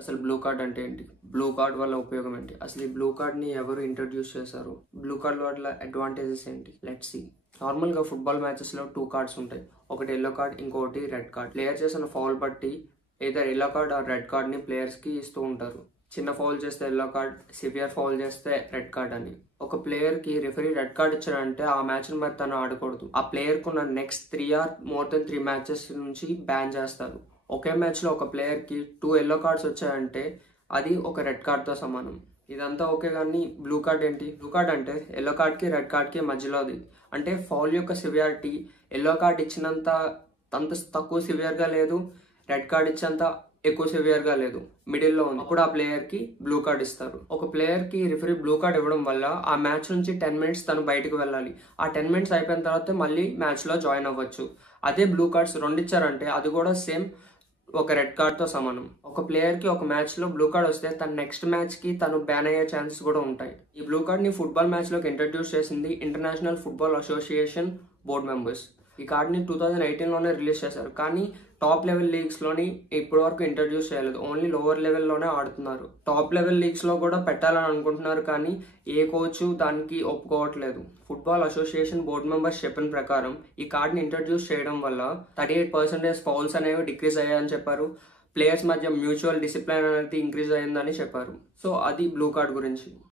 అసలు blue card అంటే ఏంటి? బ్లూ కార్డ్ వల్ల ఉపయోగం ఏంటి? అసలు ఈ బ్లూ కార్డ్ని ఎవరు ఇంట్రడ్యూస్ చేశారు? బ్లూ కార్డ్ వల్ల అడ్వాంటేజెస్ ఏంటి? Let's see. నార్మల్గా ఫుట్బాల్ మ్యాచెస్లో 2 కార్డ్స్ ఉంటాయి. ఒకటి ఎల్లో కార్డ్, ఇంకొకటి రెడ్ కార్డ్. ప్లేయర్ చేసిన ఫౌల్ బట్టి ఏదైనా ఎల్లో కార్డ్ ఆర్ రెడ్ కార్డ్ని ప్లేయర్స్కి ఇస్తూ ఉంటారు. చిన్న ఫౌల్ చేస్తే ఎల్లో కార్డ్, సివియర్ ఫౌల్ చేస్తే రెడ్ కార్డ్ అని. ఒక ప్లేయర్కి రెఫరీ రెడ్ కార్డ్ ఇచ్చాడంటే ఆ మ్యాచ్ని మరి తను ఆడకూడదు. ఆ ప్లేయర్కు ఉన్న next 3 or more than 3 matches నుంచి బ్యాన్ చేస్తారు. ఒకే మ్యాచ్లో ఒక ప్లేయర్కి 2 ఎల్లో కార్డ్స్ వచ్చాయంటే అది ఒక రెడ్ కార్డ్తో సమానం. ఇదంతా ఓకే, కానీ బ్లూ కార్డ్ ఏంటి? బ్లూ కార్డ్ అంటే ఎల్లో కార్డ్కి రెడ్ కార్డ్కి మధ్యలోది. అంటే ఫౌల్ యొక్క సివియారిటీ ఎల్లో కార్డ్ ఇచ్చినంత అంత తక్కువ సివియర్గా లేదు, రెడ్ కార్డ్ ఇచ్చేంత ఎక్కువ సివియర్గా లేదు, మిడిల్లో ఉంది. అప్పుడు ఆ ప్లేయర్కి బ్లూ కార్డ్ ఇస్తారు. ఒక ప్లేయర్కి రిఫరీ బ్లూ కార్డ్ ఇవ్వడం వల్ల ఆ మ్యాచ్ నుంచి 10 మినిట్స్ తను బయటకు వెళ్ళాలి. ఆ 10 మినిట్స్ అయిపోయిన తర్వాత మళ్ళీ మ్యాచ్లో జాయిన్ అవ్వచ్చు. అదే బ్లూ కార్డ్స్ 2 ఇచ్చారంటే అది కూడా సేమ్ ఒక రెడ్ కార్డ్తో సమానం. ఒక ప్లేయర్కి ఒక మ్యాచ్లో బ్లూ కార్డ్ వస్తే తన నెక్స్ట్ మ్యాచ్కి తను బ్యాన్ అయ్యే ఛాన్సెస్ కూడా ఉంటాయి. ఈ బ్లూ కార్డ్ని ఫుట్బాల్ మ్యాచ్లోకి ఇంట్రడ్యూస్ చేసింది international football association board members. ఈ కార్డ్ని 2018లోనే రిలీజ్ చేశారు, కానీ టాప్ లెవెల్ లీగ్స్లోని ఇప్పటి వరకు ఇంట్రడ్యూస్ చేయలేదు. ఓన్లీ లోవర్ లెవెల్లోనే ఆడుతున్నారు. టాప్ లెవెల్ లీగ్స్లో కూడా పెట్టాలని అనుకుంటున్నారు, కానీ ఏ కోచ్ దానికి ఒప్పుకోవట్లేదు. ఫుట్బాల్ అసోసియేషన్ బోర్డ్ మెంబర్స్ చెప్పిన ప్రకారం ఈ కార్డ్ని ఇంట్రడ్యూస్ చేయడం వల్ల 38% ఫౌల్స్ అనేవి డిక్రీజ్ అయ్యాయని చెప్పారు. ప్లేయర్స్ మధ్య మ్యూచువల్ డిసిప్లిన్ అనేది ఇంక్రీజ్ అయ్యిందని చెప్పారు. సో అది బ్లూ కార్డ్ గురించి.